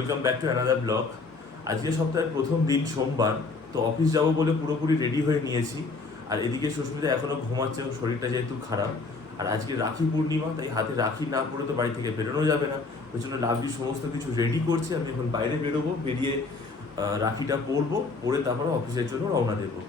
Welcome back to another blog. আজকে সপ্তাহের প্রথম দিন সোমবার, তো অফিস যাব বলে পুরোপুরি রেডি হয়ে নিয়েছি। আর এদিকে সুস্মিতা এখনও ঘুমাচ্ছে, ওর শরীরটা যেহেতু খারাপ। আর আজকে রাখি পূর্ণিমা, তাই হাতে রাখি না পরে তো বাড়ি থেকে বেরোনো যাবে না। ওই জন্য লাভলি সমস্ত কিছু রেডি করছে। আমি এখন বাইরে বেরোবো, বেরিয়ে রাখিটা পরবো, পরে তারপরে অফিসের জন্য রওনা দেবো।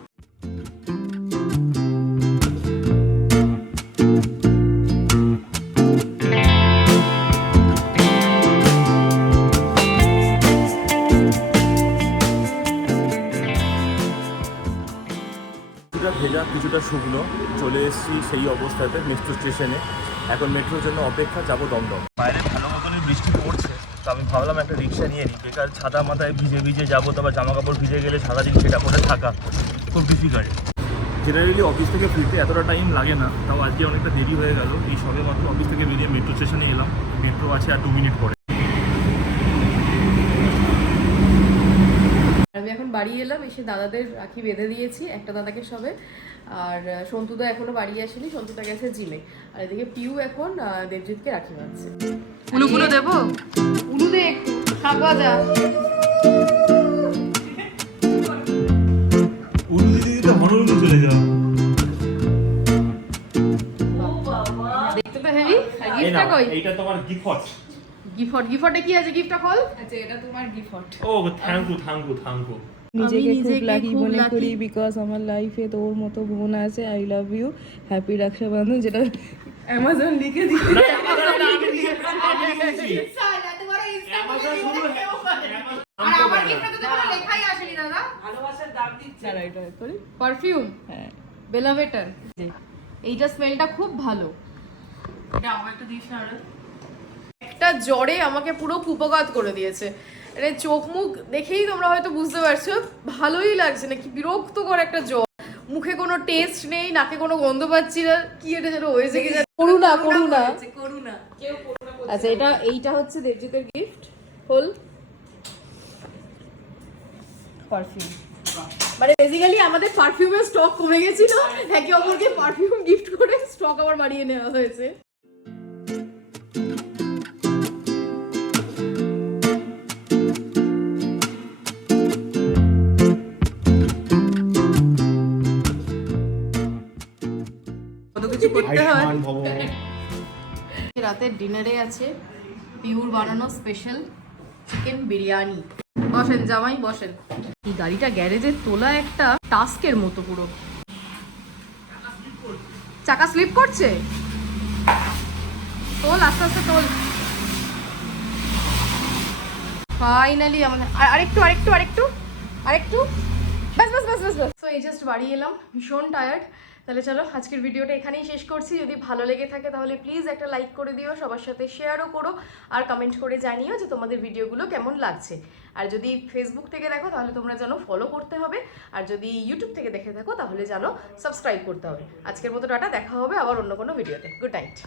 কিছুটা ভেজা কিছুটা শুকনো, চলে এসেছি সেই অবস্থাতে মেট্রো স্টেশনে। এখন মেট্রোর জন্য অপেক্ষা, যাবো দমদম। বাইরে ভালো মতনই বৃষ্টি পড়ছে, তো আমি ভাবলাম একটা রিক্সা নিয়ে নিই। বেকার ছাতা মাথায় ভিজে ভিজে যাবো, তারপর জামা কাপড় ভিজে গেলে সারাদিন সেটা পরে থাকা খুব ডিফিকাল্ট। জেনারেলি অফিস থেকে ফিরতে এতটা টাইম লাগে না, তাও আজকে অনেকটা দেরি হয়ে গেল। এই সবে মাত্র অফিস থেকে বেরিয়ে মেট্রো স্টেশনে এলাম। মেট্রো আছে আর 2 মিনিট পরে। আমি এখন বাড়ি এলাম, এসে দাদাদের রাখি বেঁধে দিয়েছি, একটা দাদাকে সবে। আর সন্তুদা এখনো বাড়ি আসেনি, সন্তুদা গেছে জিমে। আর এদিকে পিউ এখন দেবজিৎকে রাখি বাঁধছে। উলু দেবো, উলু দে একটু, শাক ভাজা। উলু দিতে দিতে হনুলু চলে যাও। দেখতে তো হেভি। আর গিফটটা কই? এইটা তোমার গিফট। গিফটে কি আছে? গিফটটা খোল। আচ্ছা এটা তোমার গিফট। O thank you. নিজেকে খুব লাকি মনে করি, বিকজ আমার লাইফে তোর মতো বোন আছে। I love you, happy Rakshabandhan. যেটা অ্যামাজন লিখে দিয়েছে। পারফিউম, হ্যাঁ, বেলা বেটার। এইটা স্মেলটা খুব ভালো। একটা জ্বরে আমাকে পুরো কুপঘাত করে দিয়েছে। মানে চোখ মুখ দেখেই তোমরা হয়তো বুঝতে পারছো, ভালোই লাগছে না, কি বিরক্তকর একটা জ্বর। মুখে কোনো টেস্ট নেই, নাকে কোনো গন্ধ পাচ্ছি না, কি এটা যেন হয়েছে কি জানি। করুণা। আচ্ছা এইটা হচ্ছে দেবজিতের গিফট। ফুল পারফিউম। মানে বেসিক্যালি আমাদের পারফিউমের স্টক কমে গেছিল, একে অপরকে পারফিউম গিফট করে স্টক আবার বাড়িয়ে নেওয়া হয়েছে। কত কিছু করতে হয়। রাতের ডিনারে আছে পিউর বানানো স্পেশাল চিকেন বিরিয়ানি। বসেন জামাই বসেন। এই গাড়িটা গ্যারেজে তোলা একটা টাস্কের মতো পুরো। চাকা স্লিপ করছে, তোল আস্তে আস্তে তোল। ফাইনালি আমাদের আরেকটু বাস। তো এই জাস্ট বাড়ি এলাম, ভীষণ টায়ার্ড। তাহলে চলো আজকের ভিডিওটা এখানেই শেষ করছি। যদি ভালো লেগে থাকে তাহলে প্লিজ একটা লাইক করে দিও, সবার সাথে শেয়ারও করো, আর কমেন্ট করে জানিও যে তোমাদের ভিডিওগুলো কেমন লাগছে। আর যদি ফেসবুক থেকে দেখো তাহলে তোমরা জানো ফলো করতে হবে, আর যদি ইউটিউব থেকে দেখে থাকো তাহলে জানো সাবস্ক্রাইব করতে হবে। আজকের মতো টাটা, দেখা হবে আবার অন্য কোনো ভিডিওতে। Good night.